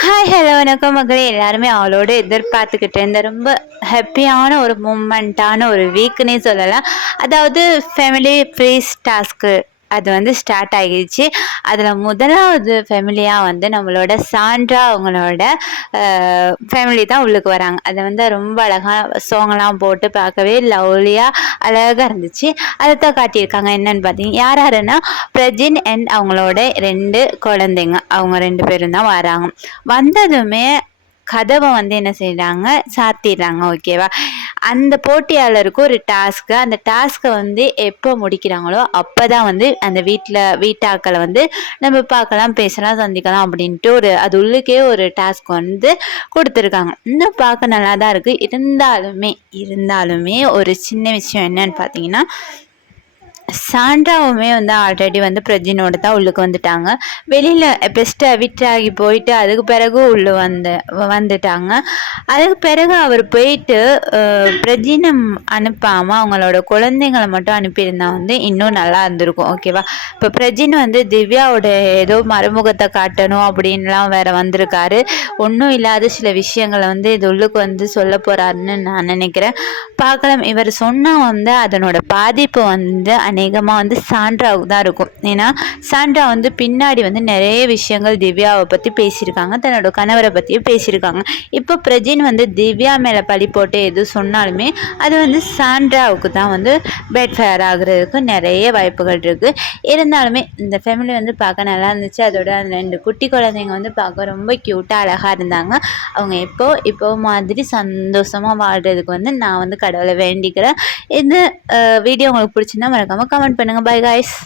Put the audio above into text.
Hi hello வணக்கம் மகளே. எல்லாருமே அவளோட எதிர்பார்த்துக்கிட்டு இருந்த ரொம்ப ஹாப்பியான ஒரு மூமெண்ட்டான ஒரு வீக்குன்னே சொல்லலாம். அதாவது ஃபேமிலி ப்ளீஸ் டாஸ்க்கு அது வந்து ஸ்டார்ட் ஆகிடுச்சு. அதில் முதலாவது ஃபேமிலியாக வந்து நம்மளோட சாண்ட்ரா அவங்களோட ஃபேமிலி தான் உள்ளுக்கு வராங்க. அதை வந்து ரொம்ப அழகாக சாங்லாம் போட்டு பார்க்கவே லவ்லியாக அழகாக இருந்துச்சு. அதை தான் காட்டியிருக்காங்க. என்னன்னு பார்த்தீங்க யார் யாருன்னா பிரஜின் அண்ட் அவங்களோட 2 குழந்தைங்க, அவங்க 2 பேரும் தான் வராங்க. வந்ததுமே கதவை வந்து என்ன செய்கிறாங்க, சாத்திடுறாங்க. ஓகேவா? அந்த போட்டியாளருக்கு ஒரு டாஸ்க்கு. அந்த டாஸ்க்கை வந்து எப்போ முடிக்கிறாங்களோ அப்போ தான் வந்து அந்த வீட்டாக்களை வந்து நம்ம பார்க்கலாம், பேசலாம், சந்திக்கலாம் அப்படின்ட்டு அது உள்ளுக்கே ஒரு டாஸ்க் வந்து கொடுத்துருக்காங்க. இன்னும் பார்க்க நல்லா தான் இருக்குது. இருந்தாலுமே ஒரு சின்ன விஷயம் என்னன்னு பார்த்தீங்கன்னா, சாண்ட்ராவுமே வந்து ஆல்ரெடி வந்து பிரஜினோட தான் உள்ளுக்கு வந்துட்டாங்க. வெளியில் பெஸ்ட்டாக விட்டாகி போயிட்டு அதுக்கு பிறகு வந்துட்டாங்க. அதுக்கு பிறகு அவர் போயிட்டு பிரஜினை அனுப்பாமல் அவங்களோட குழந்தைங்களை மட்டும் அனுப்பியிருந்தா வந்து இன்னும் நல்லா இருந்திருக்கும். ஓகேவா? இப்போ பிரஜின் வந்து திவ்யாவோட ஏதோ மறுமுகத்தை காட்டணும் அப்படின்லாம் வேற வந்திருக்காரு. ஒன்றும் இல்லாத சில விஷயங்களை வந்து இது உள்ளுக்கு வந்து சொல்ல போகிறாருன்னு நான் நினைக்கிறேன். பார்க்கலாம். இவர் சொன்னால் வந்து அதனோட பாதிப்பு வந்து அநேகமாக வந்து சாண்ட்ராவுக்கு தான் இருக்கும். ஏன்னா சாண்ட்ரா வந்து பின்னாடி வந்து நிறைய விஷயங்கள் திவ்யாவை பற்றி பேசியிருக்காங்க, தன்னோட கணவரை பற்றியும் பேசியிருக்காங்க. இப்போ பிரஜின் வந்து திவ்யா மேலே பழி போட்டு எது சொன்னாலுமே அது வந்து சாண்ட்ராவுக்கு தான் வந்து பேட் ஃபயர் ஆகுறதுக்கு நிறைய வாய்ப்புகள் இருக்குது. இருந்தாலுமே இந்த ஃபேமிலி வந்து பார்க்க நல்லா இருந்துச்சு. அதோட அந்த 2 குட்டி குழந்தைங்க வந்து பார்க்க ரொம்ப க்யூட்டாக அழகாக இருந்தாங்க. அவங்க இப்போ மாதிரி சந்தோஷமாக வாழ்கிறதுக்கு வந்து நான் வந்து கடவுளை வேண்டிக்கிறேன். இந்த வீடியோ உங்களுக்கு பிடிச்சிருந்தா மறக்காமல் கமெண்ட் பண்ணுங்கள். By guys.